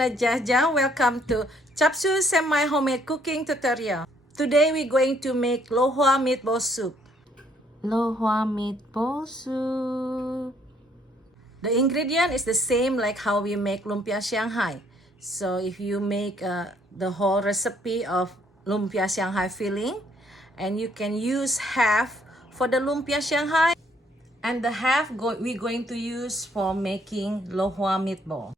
Najahja. Welcome to Chapsu Semi Homemade Cooking Tutorial. Today we're going to make Hoa Meatballs Soup. Hoa Meatballs Soup. The ingredient is the same like how we make lumpia Shanghai. So if you make the whole recipe of lumpia Shanghai filling, and you can use half for the lumpia Shanghai, and the half we're going to use for making Hoa meatball.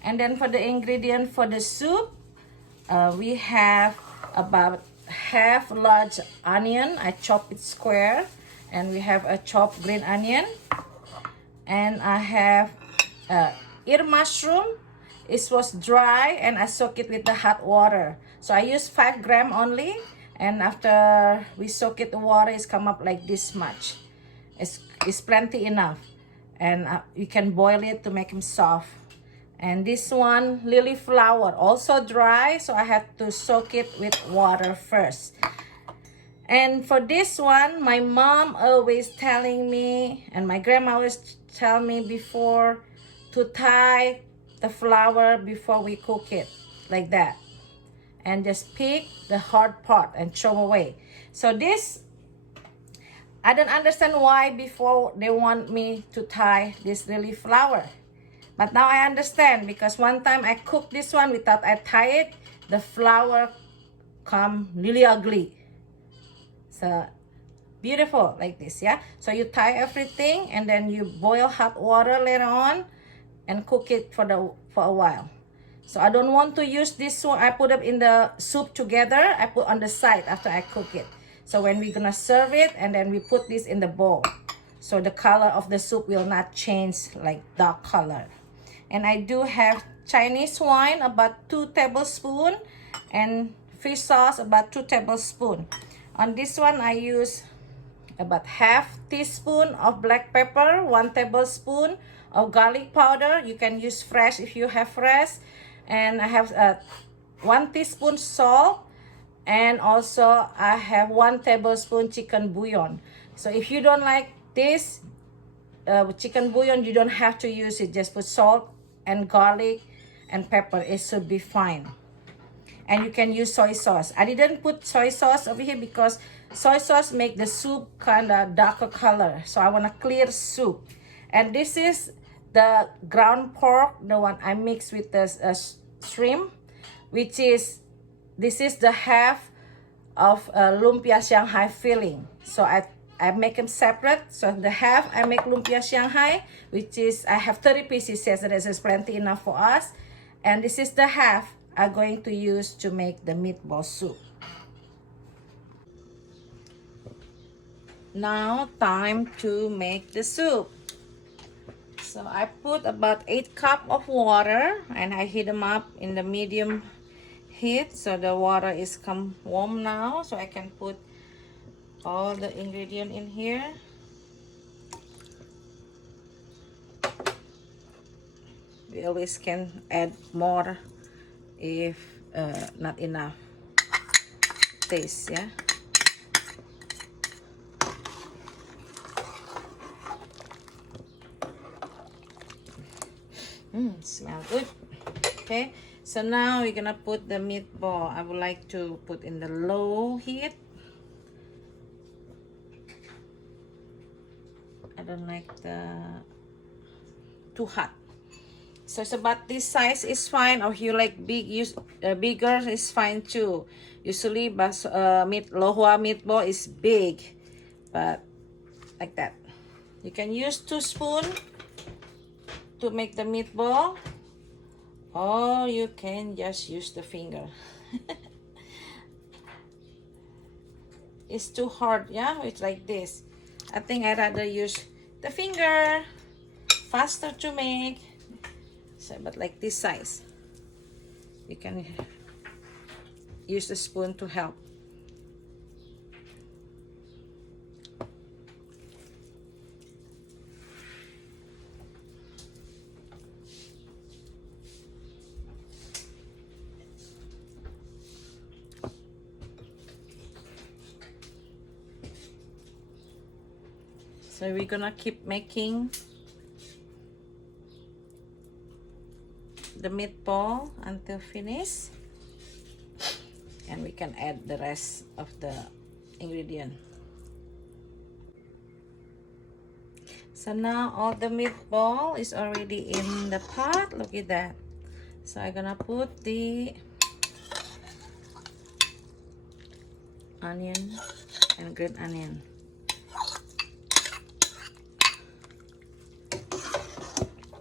And then for the ingredient for the soup, we have about half large onion. I chop it square, and we have a chopped green onion, and I have ear mushroom. It was dry and I soak it with the hot water. So I use 5 grams only, and after we soak it, the water is come up like this much. It's plenty enough, and you can boil it to make them soft. And this one, lily flower, also dry, so I had to soak it with water first. And for this one, my mom always telling me, and my grandma always tell me before, to tie the flour before we cook it, like that. And just pick the hard part and throw away. So this, I don't understand why before they want me to tie this lily flower. But now I understand, because one time I cooked this one without I tie it, the flour come really ugly. So beautiful like this, yeah. So you tie everything, and then you boil hot water later on and cook it for a while. So I don't want to use this one. I put it in the soup together. I put on the side after I cook it. So when we're gonna serve it, and then we put this in the bowl, so the color of the soup will not change like dark color. And I do have Chinese wine, about 2 tablespoons, and fish sauce, about 2 tablespoons. On this one, I use about half teaspoon of black pepper, 1 tablespoon of garlic powder. You can use fresh if you have fresh. And I have 1 teaspoon salt, and also I have 1 tablespoon chicken bouillon. So if you don't like this chicken bouillon, you don't have to use it. Just put salt and garlic and pepper. It should be fine. And you can use soy sauce. I didn't put soy sauce over here because soy sauce make the soup kind of darker color. So I want a clear soup. And this is the ground pork, the one I mixed with the shrimp, which is, this is the half of lumpia Shanghai filling. So I make them separate. So the half I make lumpia Shanghai, which is, I have 30 pieces. Yes, that is plenty enough for us. And this is the half I'm going to use to make the meatball soup. Now time to make the soup. So I put about 8 cups of water, and I heat them up in the medium heat. So the water is come warm now, so I can put all the ingredient in here. We always can add more if not enough taste, yeah. Smell good. Okay, so now we're gonna put the meatball. I would like to put in the low heat. I don't like the too hot. So it's about this size is fine, or if you like big, use bigger is fine too. Usually Baso Hoa meatball is big, but like that. You can use 2 spoons to make the meatball, or you can just use the finger. It's too hard, yeah. It's like this. I think I'd rather use the finger, faster to make. So, but like this size, you can use the spoon to help. So we're gonna keep making the meatball until finished, and we can add the rest of the ingredient. So now all the meatball is already in the pot. Look at that. So I'm gonna put the onion and green onion.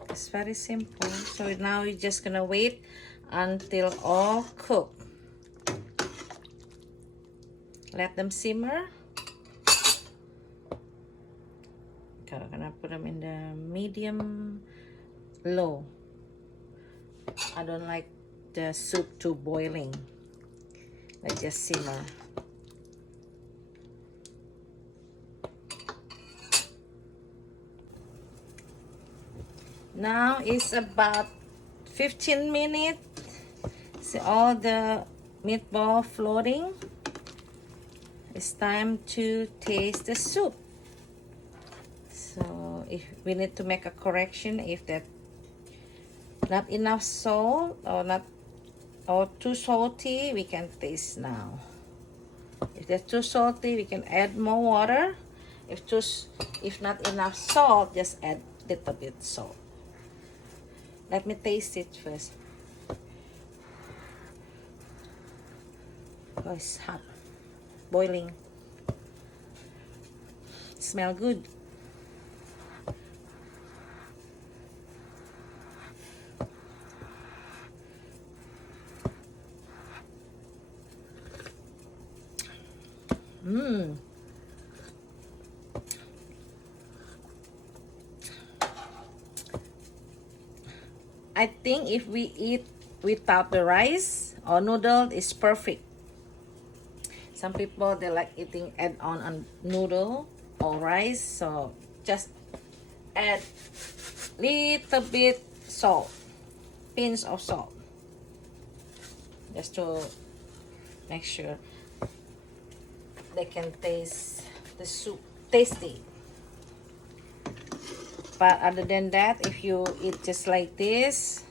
It's very simple. So now we're just gonna wait until all cook. Let them simmer. Okay, I'm gonna put them in the medium low. I don't like the soup too boiling. Like just simmer. Now it's about 15 minutes. See all the meatball floating. It's time to taste the soup. So if we need to make a correction, if that not enough salt or too salty, we can taste now. If they're too salty, we can add more water. If not enough salt, just add a little bit salt. Let me taste it first. Oh, it's hot, boiling. Smell good. I think if we eat without the rice or noodle, it's perfect. Some people, they like eating add on a noodle or rice, so just add little bit salt, pinch of salt, just to make sure they can taste the soup tasty. But other than that, if you eat just like this,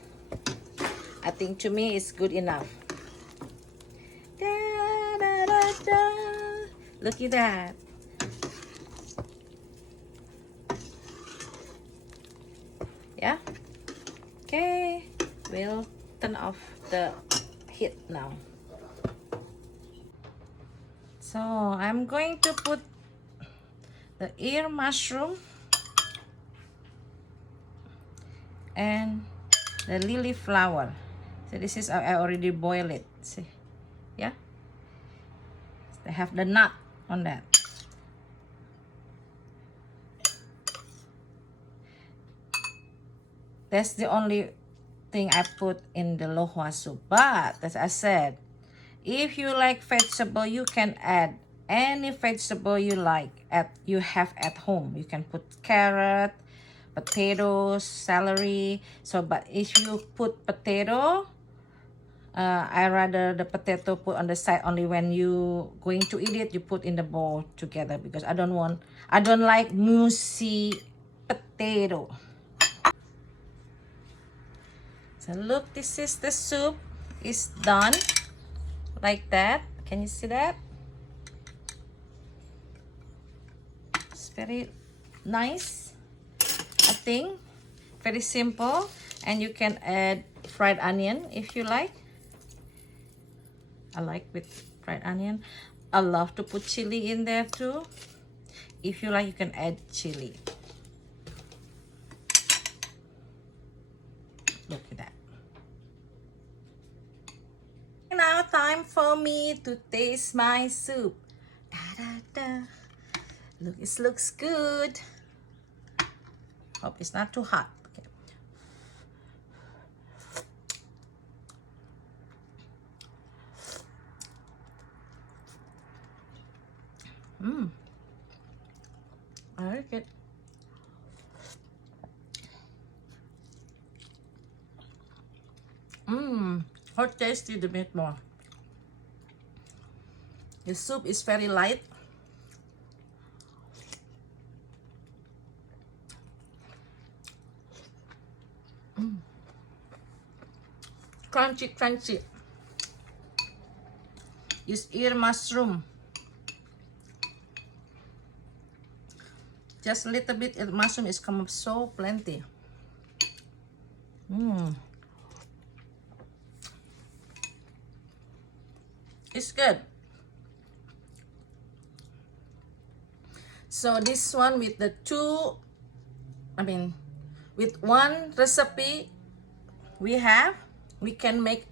I think to me it's good enough. Da, da, da, da. Look at that. Yeah. Okay, we'll turn off the heat now. So I'm going to put the ear mushroom and the lily flower. So this is, I already boiled it. See, yeah, they have the nut on that. That's the only thing I put in the lohua soup. But as I said, if you like vegetable, you can add any vegetable you like you have at home. You can put carrot, potatoes, celery. So but if you put potato, I rather the potato put on the side only when you going to eat it, you put in the bowl together, because I don't like mushy potato. So look, this is the soup. It's done like that. Can you see that? It's very nice, I think. Very simple. And you can add fried onion if you like. I like with fried onion. I love to put chili in there too. If you like, you can add chili. Look at that. Now time for me to taste my soup. Da, da, da. Look, it looks good. Hope it's not too hot. Okay. I like it. How tasty the meatball. The soup is very light. crunchy, crunchy. This ear mushroom. Just a little bit of mushroom is come up so plenty. It's good. So this one with the with one recipe we can make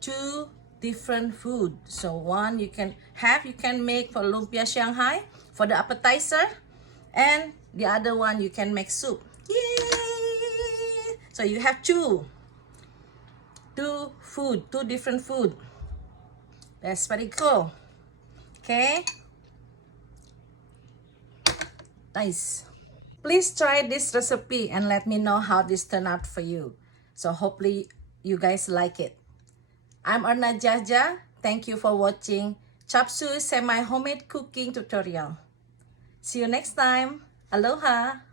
2 different food. So one you can make for lumpia Shanghai for the appetizer, and the other one you can make soup. Yay! So you have two different food. That's very cool. Okay, nice. Please try this recipe and let me know how this turned out for you. So hopefully you guys like it. I'm Erna Jaja. Thank you for watching Chop Suey semi homemade cooking tutorial. See you next time. Aloha.